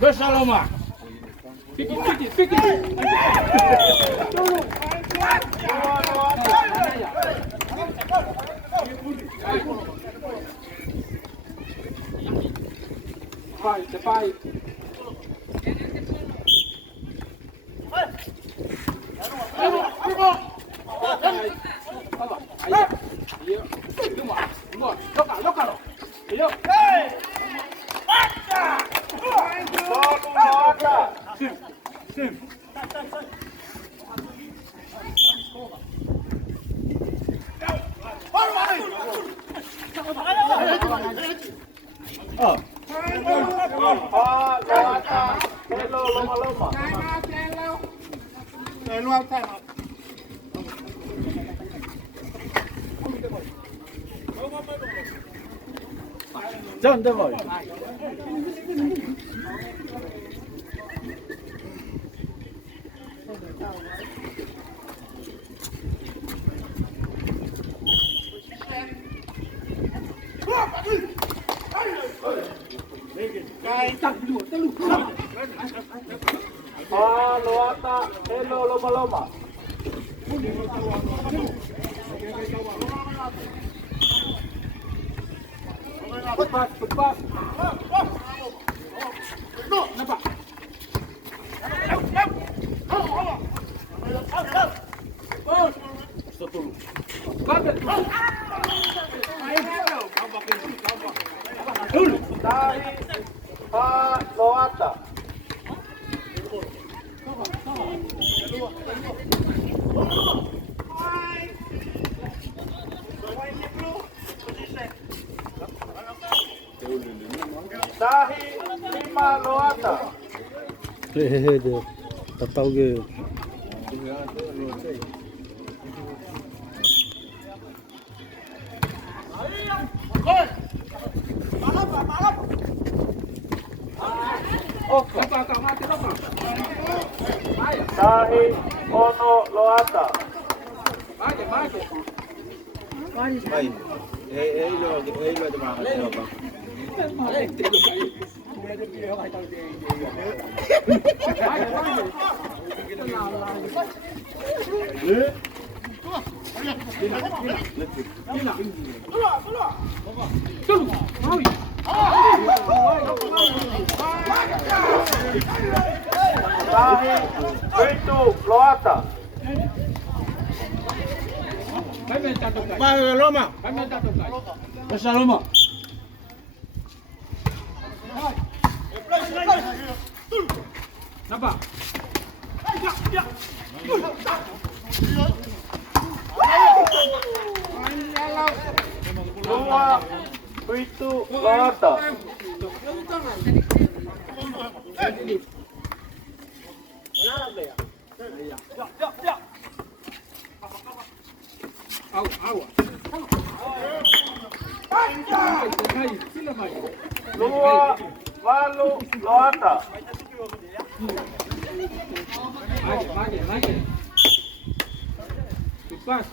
Lomaloma. Pikir. Cepat. Loka. Ayo. Sim. Oh. Loata. Hello, Lomaloma. John, the boy. Loata. Hello, Lomaloma. Cepat. Nampak. Loata. Dahi 5 Loata. Hehehe, Tafaoga. Dahi Ono Loata. Dahi 7 Loata. Lomaloma. Lomaloma. Nampak? Dua itu Loata. Dua lalu Loata. Mage. Pas.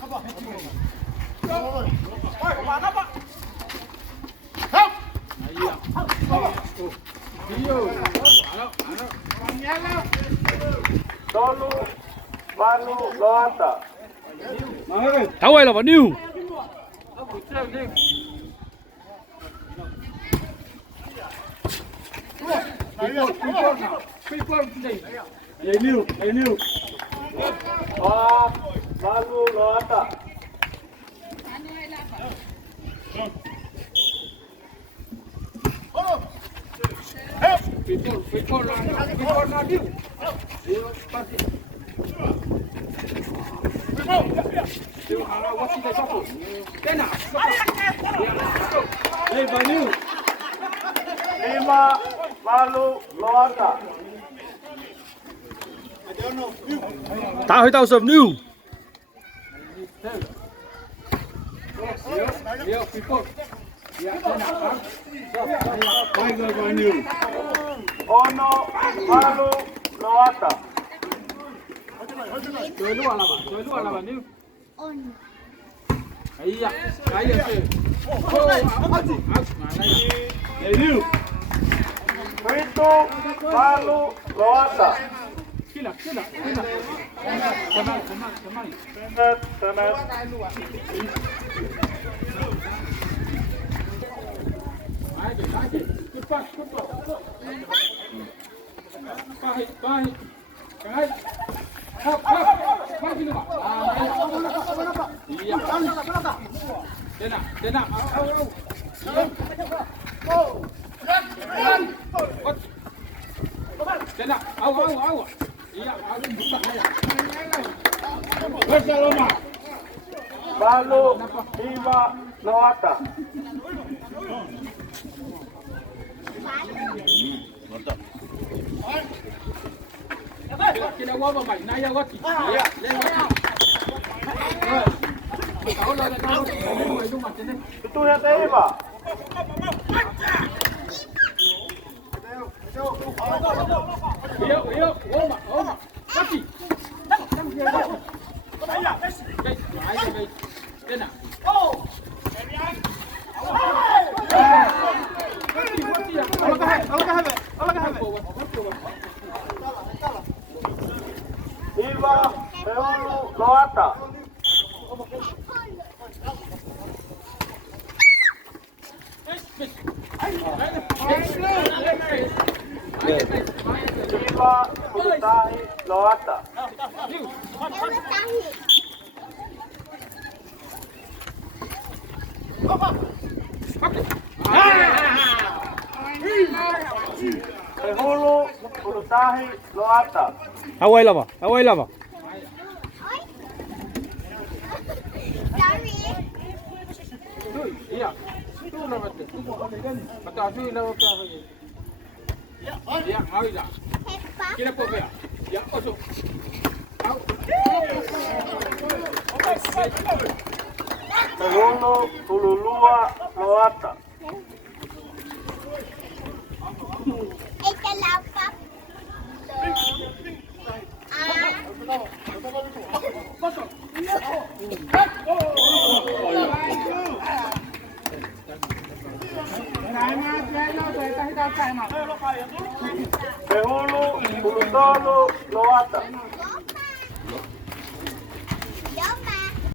Tolu lalu Loata. Tháo quay là vào điêu. Đây niu. Lalu Loata. Lima lalu Loata. Tao hơi tao sầm niu. Ono lalu Loata. Chơi lúa là bà, chơi lúa là bà níu. On. Ấy à, chơi. Ô, áo gì? Đây níu. Pintu, Malu, Loata. Kila. Kemari. Tenet. Lagi. Cepat. Baik. Baik. Hop. Maju lu, Pak. Iya. Tenang. Tenang. Awas. Iya, aku buka aja. Lomaloma. Malu, 5, Loata. Kila waba mai, naya wati. Iya, Kau lah kau. Itu macam ni. Itu yang terima. Iyo, Oma. Wati. Baik. Tenang. Lima, 10, Loata. Lima, 10 tahi, Loata. Sepuluh, 10 tahi, Loata. Awai lah, Pak. Iya. Itu lah betul. Betul tu lah betul. Ya, mau tak? Kira apa ya? Ya, masuk. Sepuluh, 10 Loata. Sepuluh, 10 Loata.